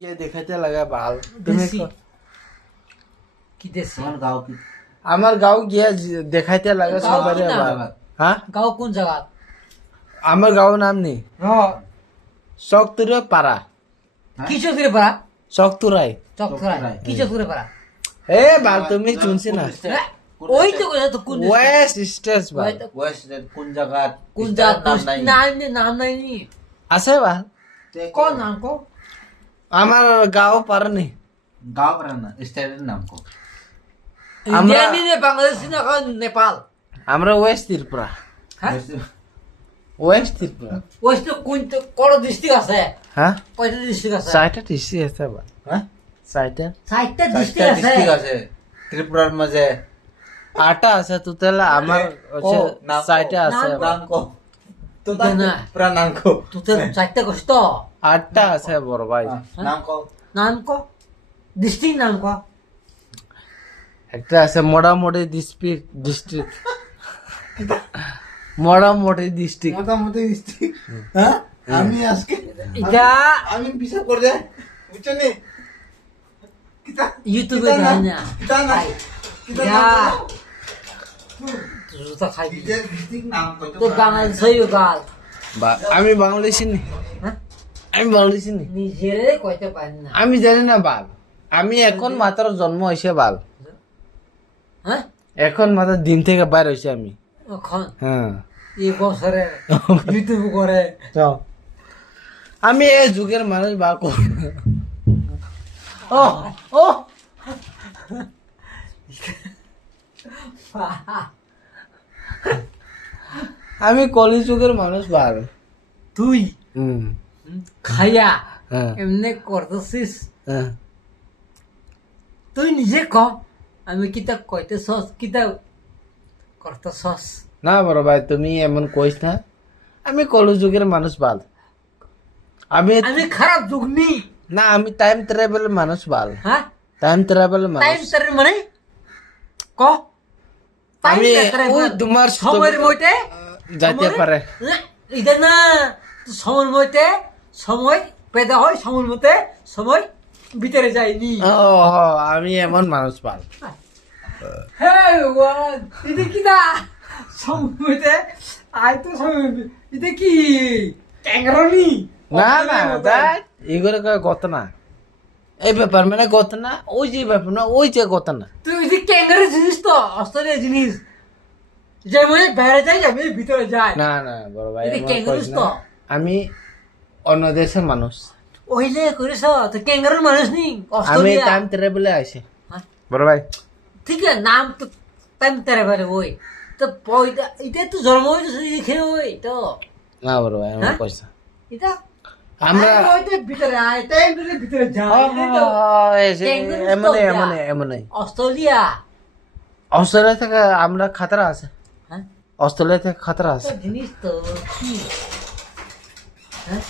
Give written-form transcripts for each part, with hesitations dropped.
ये দেখাইতে লাগা ভাল তুমি কি দেশি আমার গাঁও গিয়া দেখাইতে লাগা গাঁও সবারে কি নাম? ভাল হ্যাঁ গাঁও কোন জায়গা আমার গাঁও নাম নেই চকতুরে পাড়া কি চতুরে পাড়া চকতুরাই চকরাই কি চতুরে পাড়া এ ভাল তুমি শুনছি না ওই তো কইছো তো কোন ওয়েস্ট স্টেজ ভাল ওই তো ওয়েস্ট কোন জায়গা কোন জায়গা নাম নাই নি আছে ভাল কোন নাম কো আমার গাঁও পারে নেই গাঁও পারা না স্টেটের নাম কো আমরা ইন্ডিয়া নি বাংলাদেশ না নেপাল আমরা ওয়েস্ট ত্রিপুরা হ্যাঁ ওয়েস্ট ত্রিপুরা ওই তো কোন তো কোন ডিস্ট্রিক্ট আছে হ্যাঁ কয়টা ডিস্ট্রিক্ট আছে সাইটা টিসি আছে ভাল হ্যাঁ সাইটা 60টা চারটা ডিস্ট্রিক্ট আছে ডিস্ট্রিক্ট আছে ত্রিপুরার মাঝে আটা আছে তো তাহলে আমার হচ্ছে নাম সাইটা আছে নাম কো তো এটা না। পুরা নাম কো তুই তো 4টা কষ্ট আটটা আছে বড় ভাই নাম কো নাম কো ডিস্ট্রিক্ট নাম কো একটা আছে মোটামুটি ডিস্ট্রিক্ট মোটামুটি ডিস্ট্রিক্ট মোটামুটি ডিস্ট্রিক্ট হ্যাঁ আমি আজকে এটা আমি বিচার করে দে বুঝছো নি কিতা ইউটিউবে কিতা দেয় না না কিতা না কিতা ইয়া না তুই তো খাই নিজের ডিস্ট্রিক্ট নাম কত তো বাংলাদেশই গাল আমি বাংলাদেশি নি হ্যাঁ আমি বাংলাদেশি নি নিজেরে কইতে পারি না আমি জানি না বাল আমি এখন মাত্র জন্ম হয়েছে বাল হ্যাঁ এখন মাত্র দিন থেকে বাইর হয়েছে আমি এখন হ্যাঁ এই বছরে ইউটিউব করে তো আমি এই যুগের মানুষ বা ও ও আমি কলি যুগের মানুষ বাল তুই হুম খাইয়া হ্যাঁ এমনি করতেছিস হ্যাঁ তুই নিজে ক আমি কিতা কইতেছস কিতা করতেছস না বড় ভাই তুমি এমন কইস না আমি কলি যুগের মানুষ বাল আমি আমি খারাপ যুগনি না আমি টাইম ট্রাভেল মানুষ বাল হ্যাঁ টাইম ট্রাভেল টাইম মানুষ তার মানে ক আমি ও তোমার সময়ের মধ্যে যাইতে পারে এটা না সময়ের মধ্যে সময় পেদা হয় সময়ের মধ্যে সময় ভিতরে যায়নি ও আমি এমন মানুষ পাল হ্যাঁ ভগবান এটা কি না সময়ের মধ্যে আয় তো সময় এটা কি ট্যাংরানি না না দেখ এগুলো গত না এই ব্যাপার মানে গত না ওই যে ব্যাপার না ওই যে গত না তুই ওই যে ক্যাঙ্গারের জিনিস তো অস্ট্রেলিয়ার জিনিস যেমন বাইরে যাই যাবে ভিতরে যায় না না বড় ভাই এটা এমন ক্যাঙ্গারুস কইস তো না। আমি অন্য দেশের মানুষ ওইলে করিস তো ক্যাঙ্গারুর মানুষ নি আমি অস্ট্রেলিয়া টাইম ট্রাভেলে আসি হ্যাঁ? বড় ভাই ঠিক আছে নাম তো টাইম তেরে বেড়ে ওই তো পয়দা এটা তো জন্ম হয়েছে এখানে ওই তো না বড় ভাই আমার হ্যাঁ? পয়সা এটা আমরা ওইটা ভিতরে আয় টাইম ভিতরে যায় এমনই এমনই এমনই অস্ট্রেলিয়া অস্ট্রেলিয়া থেকে আমরা খাতরা আছে হ্যাঁ অস্ট্রেলিয়া থেকে খাতরা তো আছে জিনিস তো কি হ্যাঁ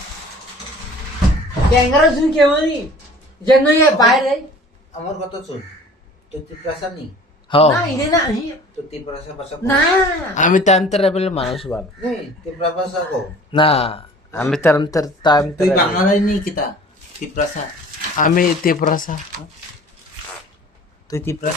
ক্যাঙ্গারুর জিনিস কেমনই যেন ইয়ে বাইরে আমার কথা শুন তো ত্রিপুরা নি হ্যাঁ না ইনে না তো ত্রিপুরা ভাষা না আমি টাইম ট্রাভেলের মানুষ বাল নেই ত্রিপুরা ভাষা কো না আমি টাইম তুই বাংলায় নি কিতা ত্রিপুরা আমি ত্রিপুরা তুই ত্রিপুরা